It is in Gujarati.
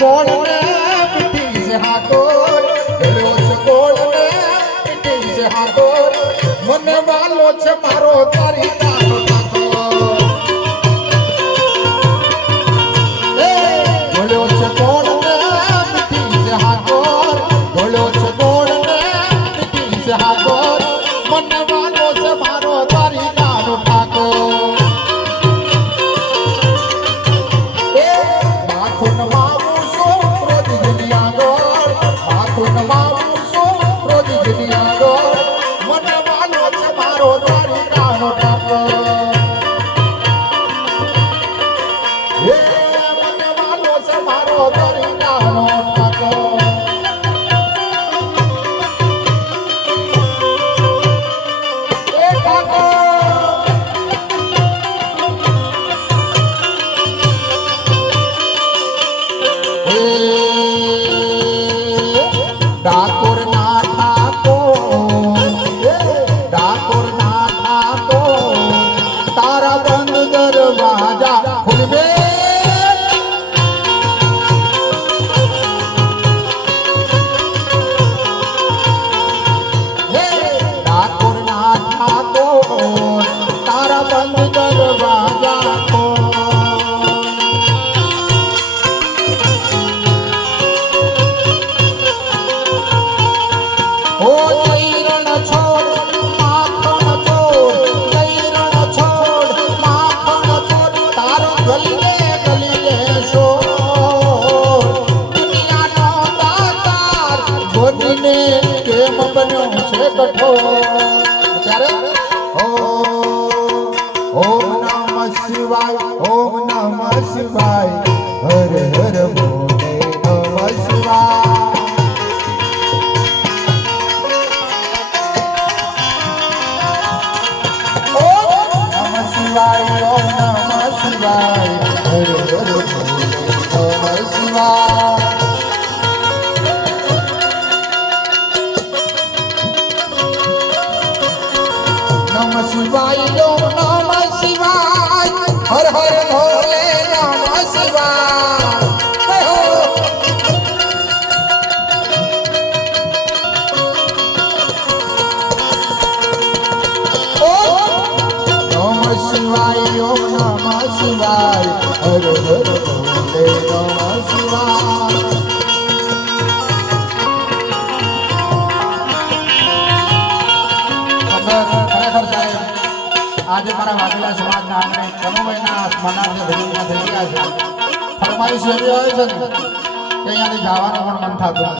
ગોળ ને મીઠી છે હાકોર ભેળ્યો છે ગોળ ને મીઠી છે હાકોર મને વાલો છે મારો તારી દાનો ઠાકોર ભેળ્યો છે ગોળ ને મીઠી છે હાકોર ભેળ્યો છે ગોળ ને મીઠી છે હાકોર મને વાલો છે મારો તારી દાનો ઠાકોર ડાકોર ના ઠાકોર તારા બંધ દરવાજા ખુલવે ડાકોર ના ઠાકોર તારા બંધ દરવાજા કેમ બન્યો છે કઠોર ઓમ નમઃ શિવાય ઓમ નમઃ શિવાય હર હર બોલે નમઃ શિવાય ઓમ નમઃ શિવાય ઓમ નમઃ શિવાય હર હર બોલે નમઃ શિવાય नमः शिवाय ओम नमः शिवाय हर हर भोले नमः शिवाय नमः शिवाय ओम नमः शिवाय हर हर भोले नमः शिवाय આજે મારા વાઘેલા સમાજના આંગણે કનુભાઈના સ્મરણાર્થે ભજનના થઈ ગયા છે ફરમાઈશ એવી હોય છે ને કે અહીંયાથી જવાનું પણ મન થતું